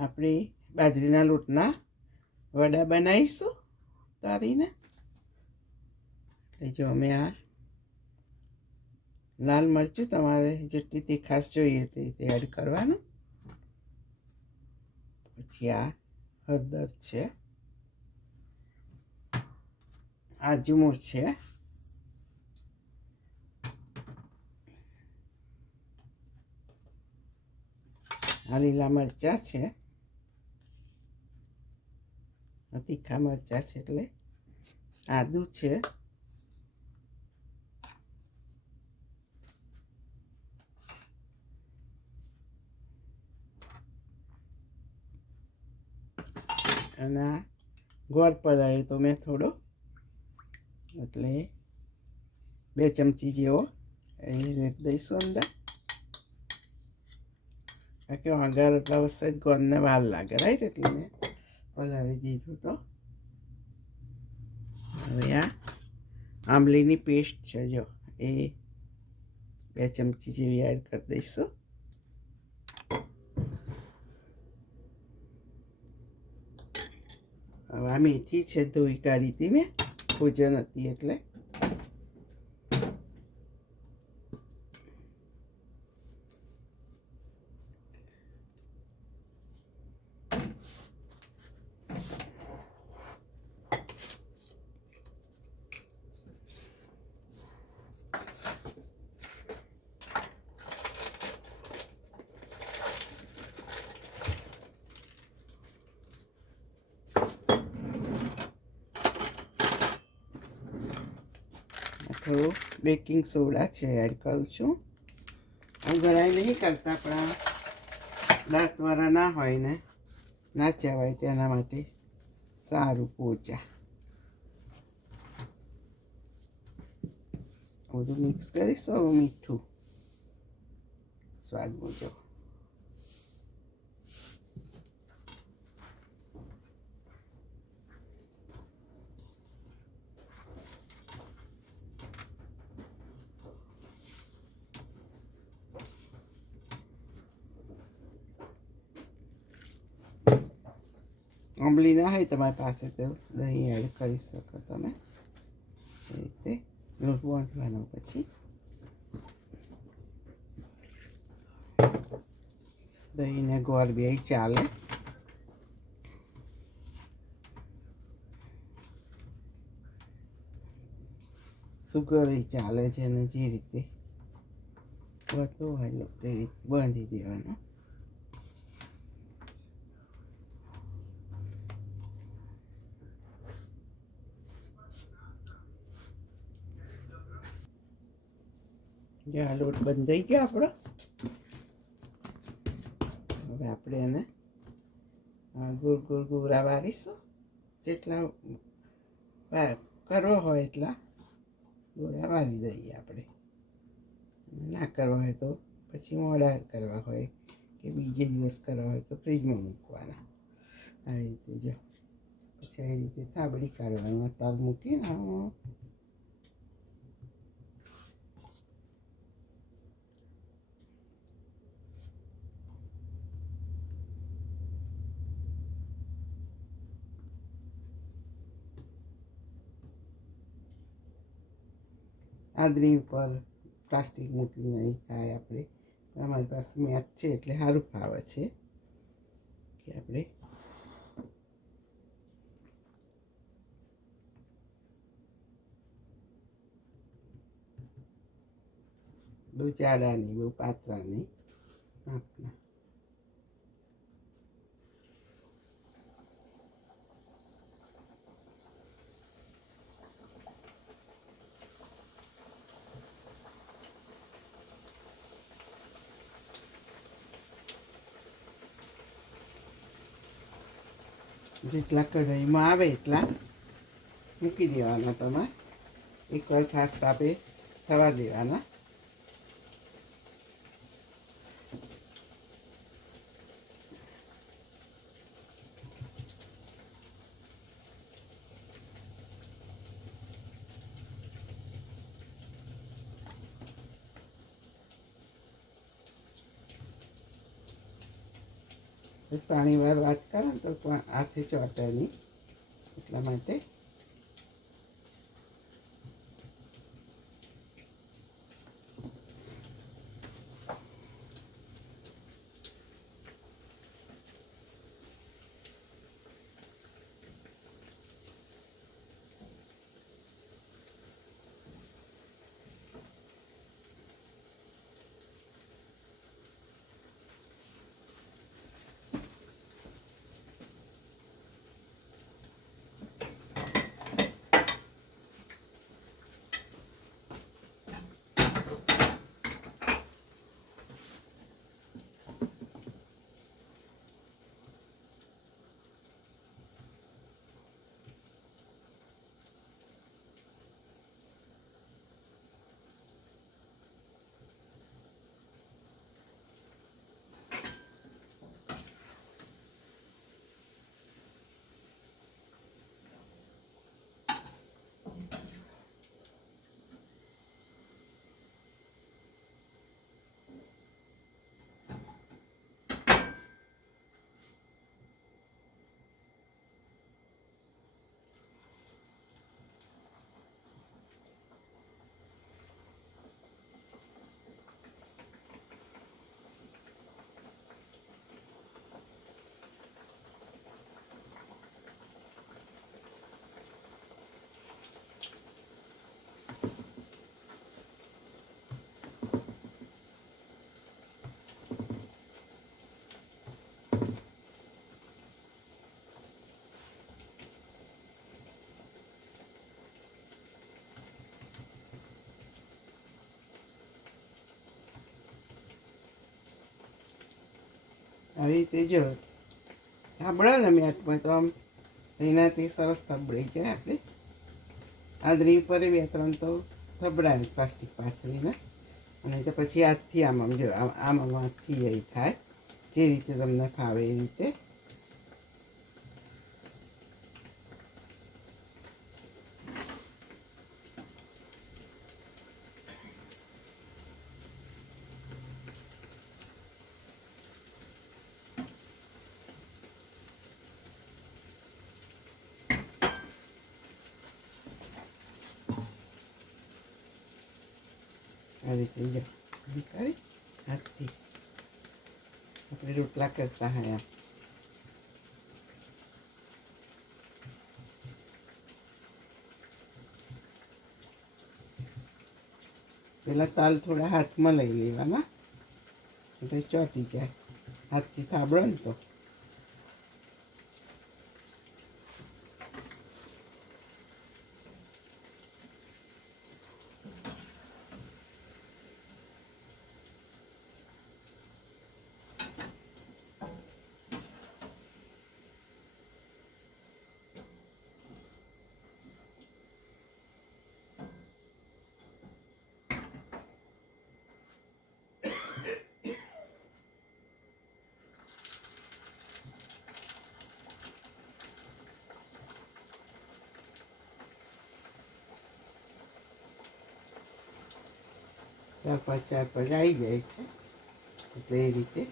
આપણે બાજરીના લોટના વડા બનાવીશું તારીને. એટલે જો અમે આ લાલ મરચું તમારે જેટલી તીખાશ જોઈએ એટલી રીતે એડ કરવાનું. પછી આ હળદર છે, આજમો છે, આ લીલા મરચાં છે, તીખા મરચાં છે એટલે આદું છે, અને આ ગોળ પલાળ્યો તો મેં થોડો, એટલે 2 ચમચી જેવો એ રેડ દઈશું અંદર. કારણ કે વઘાર એટલા વસ્તુ ગોળને વાર લાગે, રાઈટ, એટલે મેં પલાળી દીધું. તો હવે આ આંબલીની પેસ્ટ છે જો એ 2 ચમચી જેવી એડ કરી દઈશું. હવે આ મેથી છે, ધોઈ કાઢી હતી મેં, ભોજન હતી એટલે. થોડું બેકિંગ સોડા છે એડ કરું છું. ગરાઈ નહીં કરતા, પણ આ દાંતવાળા ના હોય ને ના ચવાય તેના માટે સારું પોચા. બધું મિક્સ કરીશું. હવે મીઠું સ્વાદ મુજબ. આંબલી ના હોય તમારી પાસે તો દહીં એડ કરી શકો તમે. એ રીતે લોટ બાંધવાનો. પછી દહીં ને ગોળ બે ચાલે. સુગર ચાલે છે, અને જે રીતે વધુ હોય લોટ એ રીતે બાંધી દેવાનો. આ લોટ બંધાઈ ગયો આપણો. હવે આપણે એને ગોળ ગોળ ગોળા વાળીશું. જેટલા કરવો હોય એટલા ગોળા વાળી દઈએ આપણે. ના કરવા હોય તો પછી મોડા કરવા હોય કે બીજે દિવસ કરવા હોય તો ફ્રીજમાં મૂકવાના. આ રીતે જો પછી આ રીતે થાબડી કાઢવાનું. તલ મૂકીને આદરી ઉપર પ્લાસ્ટિક મૂકી નહીં થાય આપણે. અમારી પાસે મેટ છે એટલે સારું ફાવે છે કે આપણે બહુ જાડા નહીં, બહુ પાતળા નહીં, આપના. જેટલા કઢાઈમાં આવે એટલા મૂકી દેવાના. તમારે એકવાર ખાસ તાપે થવા દેવાના. પાણીવાર વાત કરે ને તો હાથે ચોંટે નહીં, એટલા માટે આવી રીતે જો થાબડો ને મેટમાં તો આમ એનાથી સરસ થબડાઈ જાય. આપણે આદરી ઉપર 2-3 તો થબડાય પ્લાસ્ટિક પાથરીને, અને તો પછી હાથથી આમ જો આમ હાથથી એ થાય, જે રીતે તમને ફાવે એ રીતે. આ રીતે જો કરી હાથથી આપણે રોટલા કરતા હોય આમ. પેલા તલ થોડા હાથમાં લઈ લેવાના એટલે ચોંટી જાય, હાથથી થાબડો ને તો. ચાર પાંચ આવી જાય છે એટલે એ રીતે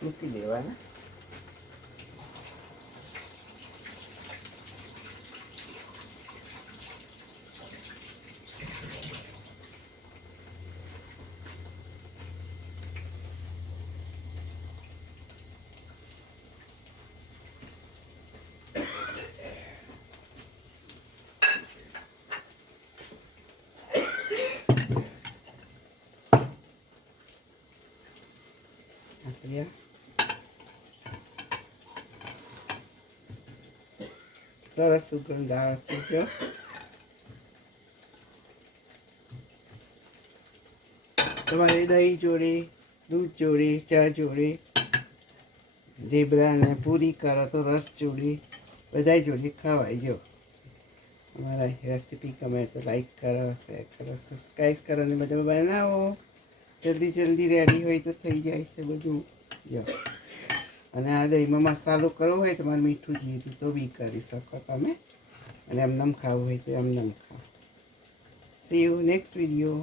મૂકી દેવાના. સરસ સુગંધ આવે છે. જો તમારે દહીં જોડે, દૂધ જોડે, ચા જોડે, ઢેબરાને પૂરી કરો તો રસ જોડે, બધા જોડે ખવાય. જો અમારા રેસીપી ગમે તો લાઈક કરો, શેર કરો, સબસ્ક્રાઈબ કરો ને બધા બનાવો. જલ્દી રેડી હોય તો થઈ જાય છે બધું. જો અને આ દહીંમાં મસાલો કરવો હોય તમારે મીઠું જીરું તો બી કરી શકો તમે, અને એમનેમ ખાવું હોય તો એમનેમ ખાઓ. C you next video.